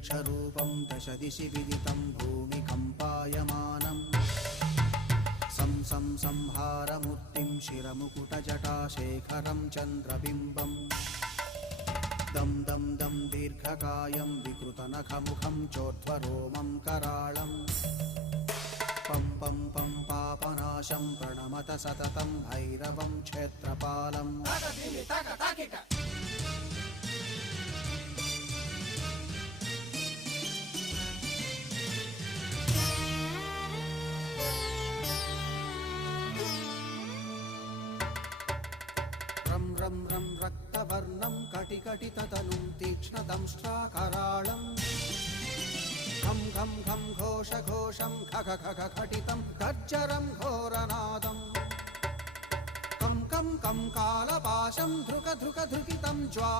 यक्षरूपं दशदिशि विदितं भूमिकम्पायमानम् सं सं संहारमूर्तिं शिरमुकुटजटाशेखरं चन्द्रबिम्बम् दं दं दं दीर्घकायं विकृतनखमुखं चोर्ध्वरोमं कराळम् पं पं पं पापनाशं प्रणमत सततं भैरवं क्षेत्रपालम् रं रं रं रक्तवर्णं कटिकटिततनुं तीक्ष्णदंष्ट्राकराळम् घं घं घं घोषघोषं खग खग खटितं गर्जरं घोरनादम् कं कं कं कालपाशं धृक धृक धृकितं ज्वा